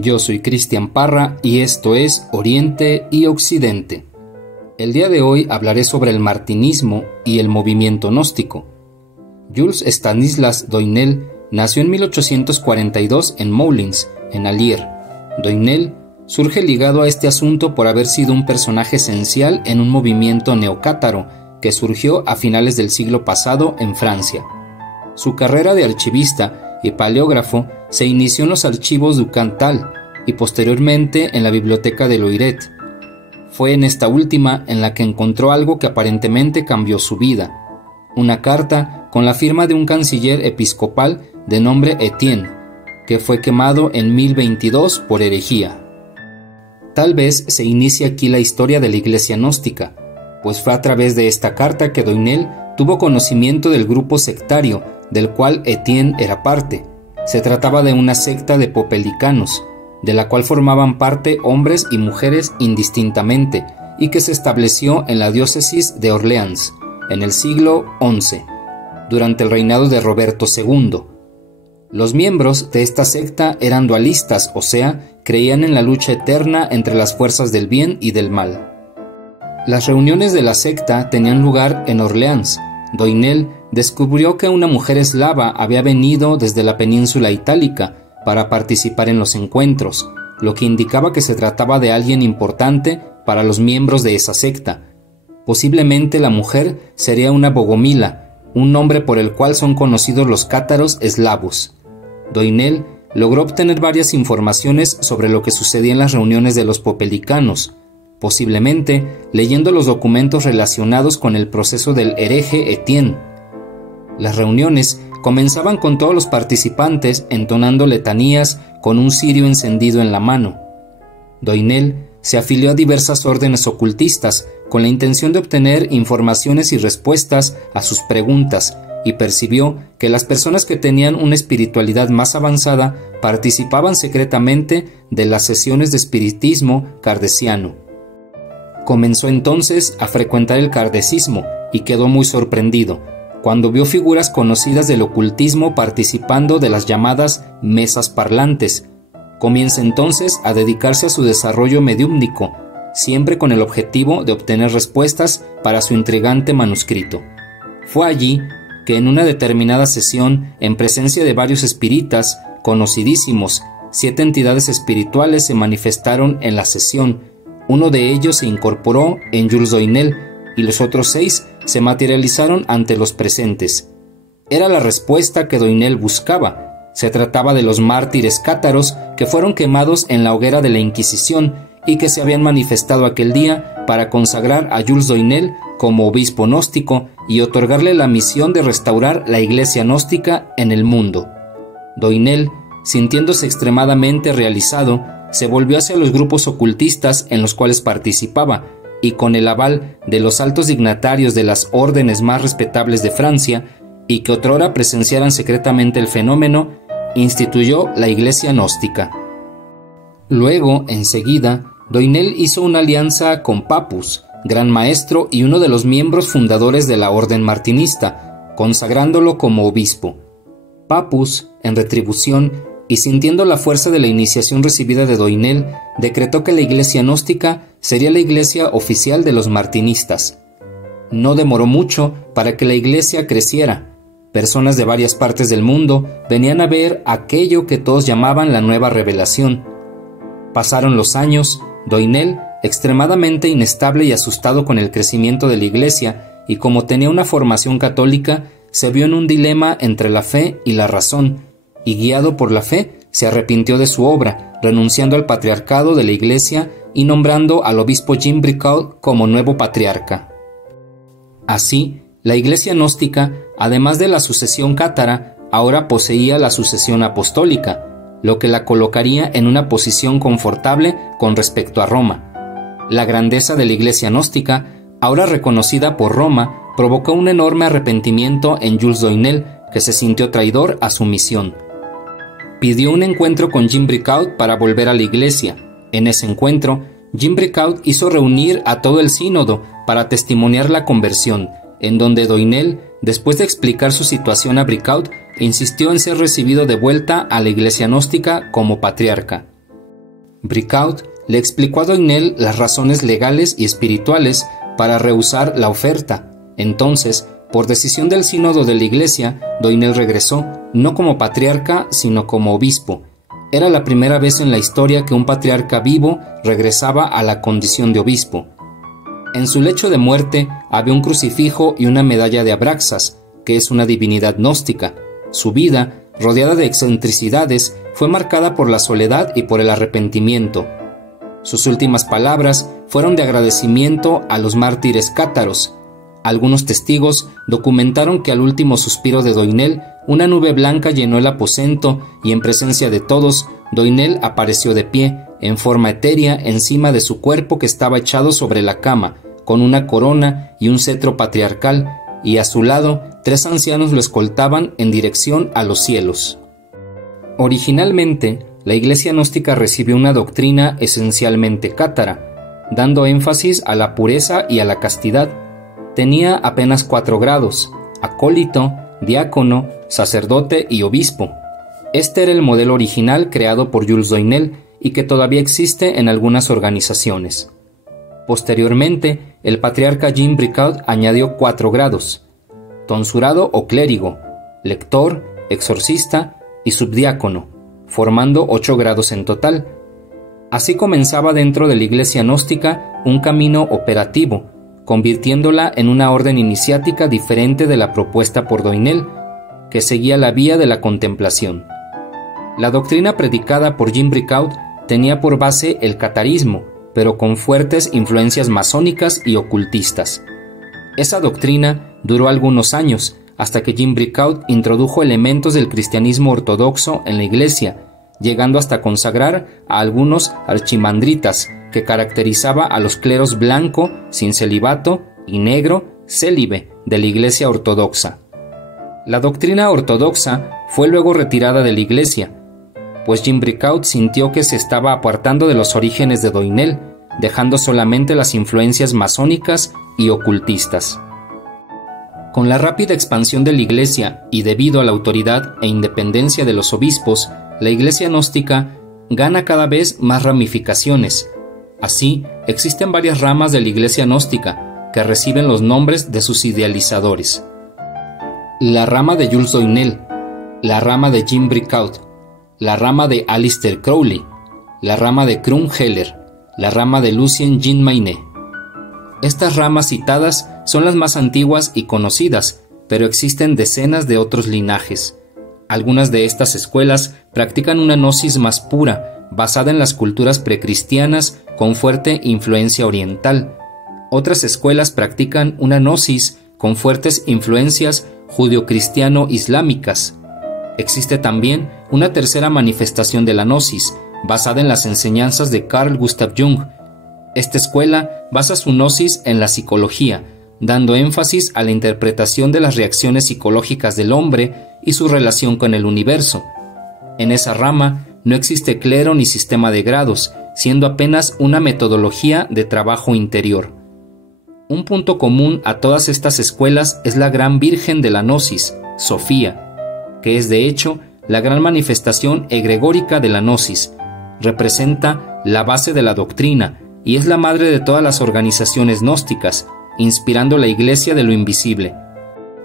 Yo soy Cristian Parra y esto es Oriente y Occidente. El día de hoy hablaré sobre el martinismo y el movimiento gnóstico. Jules Stanislas Doinel nació en 1842 en Moulins, en Allier. Doinel surge ligado a este asunto por haber sido un personaje esencial en un movimiento neocátaro que surgió a finales del siglo pasado en Francia. Su carrera de archivista y paleógrafo se inició en los archivos du Cantal y posteriormente en la biblioteca de Loiret. Fue en esta última en la que encontró algo que aparentemente cambió su vida: una carta con la firma de un canciller episcopal de nombre Etienne, que fue quemado en 1022 por herejía. Tal vez se inicie aquí la historia de la Iglesia gnóstica, pues fue a través de esta carta que Doinel tuvo conocimiento del grupo sectario del cual Etienne era parte. Se trataba de una secta de popelicanos, de la cual formaban parte hombres y mujeres indistintamente, y que se estableció en la diócesis de Orleans, en el siglo XI, durante el reinado de Roberto II. Los miembros de esta secta eran dualistas, o sea, creían en la lucha eterna entre las fuerzas del bien y del mal. Las reuniones de la secta tenían lugar en Orleans. Doinel descubrió que una mujer eslava había venido desde la península itálica para participar en los encuentros, lo que indicaba que se trataba de alguien importante para los miembros de esa secta. Posiblemente la mujer sería una Bogomila, un nombre por el cual son conocidos los cátaros eslavos. Doinel logró obtener varias informaciones sobre lo que sucedía en las reuniones de los popelicanos, posiblemente leyendo los documentos relacionados con el proceso del hereje Etienne. Las reuniones comenzaban con todos los participantes entonando letanías con un cirio encendido en la mano. Doinel se afilió a diversas órdenes ocultistas con la intención de obtener informaciones y respuestas a sus preguntas, y percibió que las personas que tenían una espiritualidad más avanzada participaban secretamente de las sesiones de espiritismo kardeciano. Comenzó entonces a frecuentar el kardecismo y quedó muy sorprendido cuando vio figuras conocidas del ocultismo participando de las llamadas mesas parlantes. Comienza entonces a dedicarse a su desarrollo mediúmnico, siempre con el objetivo de obtener respuestas para su intrigante manuscrito. Fue allí que en una determinada sesión, en presencia de varios espíritas conocidísimos, 7 entidades espirituales se manifestaron en la sesión. Uno de ellos se incorporó en Jules Doinel y los otros 6 se materializaron ante los presentes. Era la respuesta que Doinel buscaba. Se trataba de los mártires cátaros que fueron quemados en la hoguera de la Inquisición y que se habían manifestado aquel día para consagrar a Jules Doinel como obispo gnóstico y otorgarle la misión de restaurar la iglesia gnóstica en el mundo. Doinel, sintiéndose extremadamente realizado, se volvió hacia los grupos ocultistas en los cuales participaba, y con el aval de los altos dignatarios de las órdenes más respetables de Francia, y que otrora presenciaran secretamente el fenómeno, instituyó la iglesia gnóstica. Luego, enseguida, Doinel hizo una alianza con Papus, gran maestro y uno de los miembros fundadores de la orden martinista, consagrándolo como obispo. Papus, en retribución, y sintiendo la fuerza de la iniciación recibida de Doinel, decretó que la iglesia gnóstica sería la iglesia oficial de los martinistas. No demoró mucho para que la iglesia creciera. Personas de varias partes del mundo venían a ver aquello que todos llamaban la nueva revelación. Pasaron los años. Doinel, extremadamente inestable y asustado con el crecimiento de la iglesia, y como tenía una formación católica, se vio en un dilema entre la fe y la razón, y guiado por la fe, se arrepintió de su obra, renunciando al patriarcado de la iglesia y nombrando al obispo Jean Bricault como nuevo patriarca. Así, la iglesia gnóstica, además de la sucesión cátara, ahora poseía la sucesión apostólica, lo que la colocaría en una posición confortable con respecto a Roma. La grandeza de la iglesia gnóstica, ahora reconocida por Roma, provocó un enorme arrepentimiento en Jules Doinel, que se sintió traidor a su misión. Pidió un encuentro con Jean Bricault para volver a la iglesia. En ese encuentro, Jean Bricault hizo reunir a todo el sínodo para testimoniar la conversión, en donde Doinel, después de explicar su situación a Bricault, insistió en ser recibido de vuelta a la iglesia gnóstica como patriarca. Bricaut le explicó a Doinel las razones legales y espirituales para rehusar la oferta. Entonces, por decisión del sínodo de la Iglesia, Doinel regresó, no como patriarca, sino como obispo. Era la primera vez en la historia que un patriarca vivo regresaba a la condición de obispo. En su lecho de muerte había un crucifijo y una medalla de Abraxas, que es una divinidad gnóstica. Su vida, rodeada de excentricidades, fue marcada por la soledad y por el arrepentimiento. Sus últimas palabras fueron de agradecimiento a los mártires cátaros. Algunos testigos documentaron que al último suspiro de Doinel, una nube blanca llenó el aposento y en presencia de todos, Doinel apareció de pie, en forma etérea, encima de su cuerpo que estaba echado sobre la cama, con una corona y un cetro patriarcal, y a su lado 3 ancianos lo escoltaban en dirección a los cielos. Originalmente, la Iglesia gnóstica recibió una doctrina esencialmente cátara, dando énfasis a la pureza y a la castidad. Tenía apenas 4 grados: acólito, diácono, sacerdote y obispo. Este era el modelo original creado por Jules Doinel y que todavía existe en algunas organizaciones. Posteriormente, el patriarca Jean Bricaut añadió 4 grados: tonsurado o clérigo, lector, exorcista y subdiácono, formando 8 grados en total. Así comenzaba dentro de la Iglesia gnóstica un camino operativo, convirtiéndola en una orden iniciática diferente de la propuesta por Doinel, que seguía la vía de la contemplación. La doctrina predicada por Jean Bricaut tenía por base el catarismo, pero con fuertes influencias masónicas y ocultistas. Esa doctrina duró algunos años, hasta que Jean Bricaut introdujo elementos del cristianismo ortodoxo en la Iglesia, llegando hasta consagrar a algunos archimandritas, que caracterizaba a los cleros blanco, sin celibato, y negro, célibe, de la Iglesia ortodoxa. La doctrina ortodoxa fue luego retirada de la Iglesia, pues Jean Bricaut sintió que se estaba apartando de los orígenes de Doinel, dejando solamente las influencias masónicas y ocultistas. Con la rápida expansión de la Iglesia y debido a la autoridad e independencia de los obispos, la Iglesia gnóstica gana cada vez más ramificaciones. Así, existen varias ramas de la Iglesia gnóstica que reciben los nombres de sus idealizadores. La rama de Jules Doinel, la rama de Jean Bricaut, la rama de Aleister Crowley, la rama de Krumm Heller, la rama de Lucien Jean Mayne. Estas ramas citadas son las más antiguas y conocidas, pero existen decenas de otros linajes. Algunas de estas escuelas practican una gnosis más pura, basada en las culturas precristianas con fuerte influencia oriental. Otras escuelas practican una gnosis con fuertes influencias judio-cristiano-islámicas. Existe también una tercera manifestación de la gnosis, basada en las enseñanzas de Carl Gustav Jung. Esta escuela basa su gnosis en la psicología, dando énfasis a la interpretación de las reacciones psicológicas del hombre y su relación con el universo. En esa rama no existe clero ni sistema de grados, siendo apenas una metodología de trabajo interior. Un punto común a todas estas escuelas es la Gran Virgen de la Gnosis, Sofía, que es de hecho la gran manifestación egregórica de la Gnosis. Representa la base de la doctrina y es la madre de todas las organizaciones gnósticas, inspirando la Iglesia de lo invisible.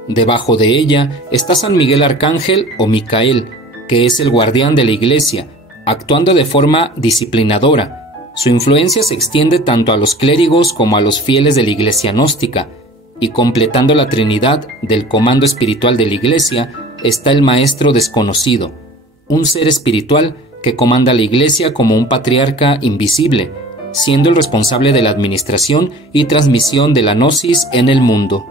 Debajo de ella está San Miguel Arcángel o Micael, que es el guardián de la Iglesia, actuando de forma disciplinadora. Su influencia se extiende tanto a los clérigos como a los fieles de la Iglesia gnóstica, y completando la trinidad del comando espiritual de la Iglesia está el Maestro Desconocido, un ser espiritual que comanda la Iglesia como un patriarca invisible, siendo el responsable de la administración y transmisión de la gnosis en el mundo.